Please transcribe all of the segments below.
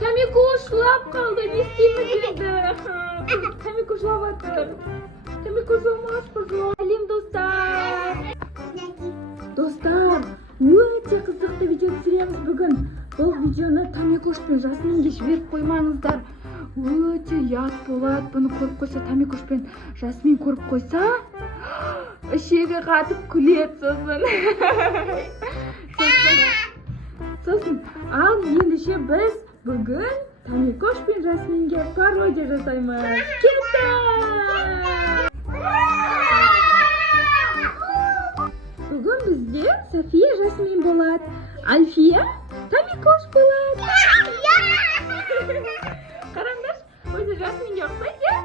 Тамикош ушулап калды. Не істейміз енді? Тамикош ушулаватыр. Тамикош ушуламаспы жок. Салим достар. Достар, өте қызықты видео түсіреміз бүгін. Бұл видеоны Тамикош пен Жасминге жіберіп қоймаңыздар. Өте ұят болады. Бұны көріп қойса, Тамикош пен Жасмин көріп қойса, ішегі қатып күледі сосын. Ал ендеше біз бүгін Тамикош пен Жасминге пародия жасаймыз. Кеттік! Бүгін бізде София Жасмин болады. Альфия Тамикош болады. Қараңдаршы, өзі Жасминге ұқсайды, иә?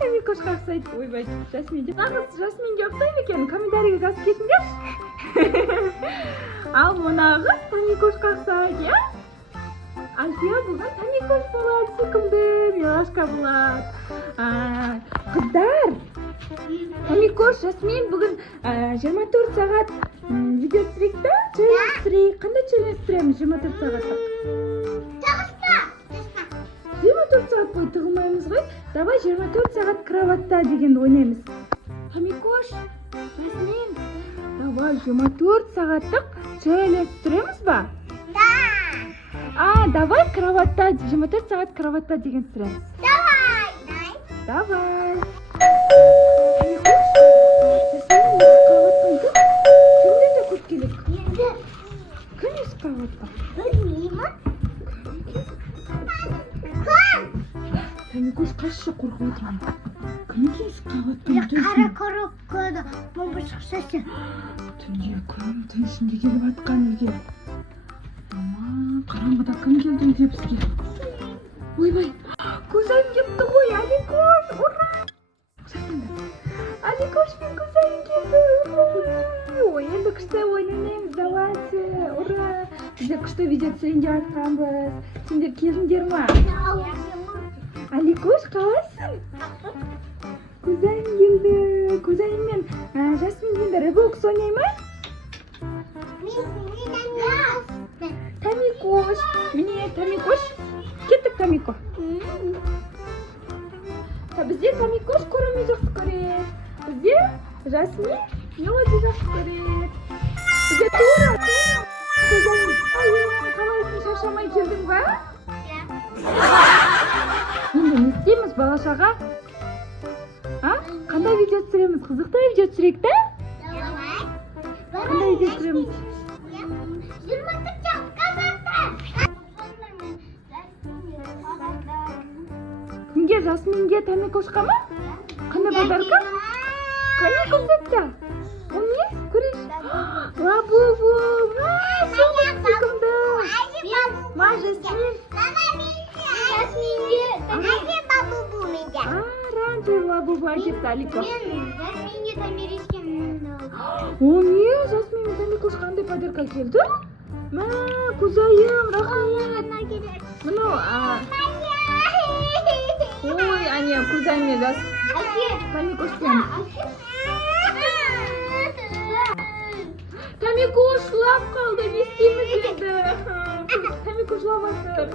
Тамикошқа ұқсайды. Ойбай, Жасминге. Нағыз Жасминге ұқсайды екен. Комментарийге жазып кетіңдерші. Ал мұнағы Тамикошқа ұқсайды, иә? Альфия бүгін Тамикош болады, сүйкімді, милашка болады. Қыздар, Тамикош, Жасмин бүгін 24 сағат видео түсірейік та? Челлендж түсірейік. Қандай челлендж түсіреміз 24 сағаттық? 24 сағат бойы тығылмаймыз ғой. Давай 24 сағат кроватта деген ойнаймыз. Тамикош, Жасмин, давай 24 сағаттық челлендж түсіреміз ба? Давай кроватта, 24 сағат кроватта деген түсіреміз. Давай. Тамикош, Жасмин осы кроваттан кімдер де көп келек? Кім осы кроватта? Тамикош қашшы қорқып отырмын. Кім екен осы кроваттан? Қара коробкада бомба шықсасы. Түнде күн түн ішінде келіп атқан екен. Қараңғыда кім келді үйге бізге? Ойбай, Көзайым келіпті ғой, Аликош, ура! Аликош пен Көзайым келді, ура! Ой, енді күшті ойнаймыз, давайте, ура! Бізде күшті видео түсірейін деп жатқанбыз. Сендер келдіңдер ма? Аликош, қалайсың? Көзайым келді. Көзайым мен Жасмин енді Roblox ойнай ма? Тамикош, міне Тамикош, кеттік Тамико. Бізде Тамикош көруме жақсы көреді. Бізде Жасмин мелоди жақсы көреді. Бізде Тура. Қалайсың, шаршамай келдің ба? Енді не істейміз балашаға? Қандай видео түсіреміз? Қызықты видео түсірейік та? Қандай видео түсіреміз? Кімге? Жасминге, Тамикошқа ма? Қандай подарка? Қане көрсетті? Ол не? Көрейші. Лабубу. Сүйкімді. Ма, Жасмин? Раньше лабубу әкетті Алико. Жасминге Тамиришке О, не? Жасмин мен Тамикош қандай подарка келді? Ма, Көзайым, рахмет. Мұны, ой, әне, Көзайым мен Тамикош пен. Тамикош жылап қалды, не істейміз енді? Тамикош жылаватыр.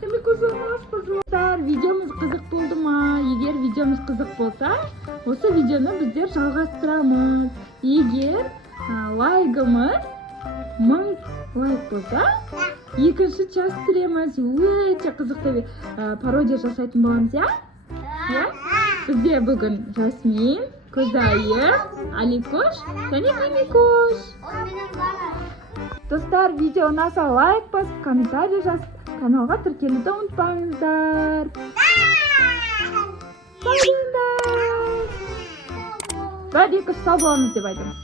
Тамикош жыламаспы жолдар. Видеомыз қызық болды ма? Егер видеомыз қызық болса, осы видеоны біздер жалғастырамыз. Егер лайгымыз 1000 лайк болса, екінші час түсіреміз. Өте қызықты пародия жасайтын боламыз, иә? Бізде бүгін Жасмин, Көзайым, Аликош және Тамикош. Достар, видео ұнаса лайк басып, комментарий жазып, каналға тіркелуді ұмытпаңыздар. Сау болыңдар. Бір екі сау боламыз деп айтамыз.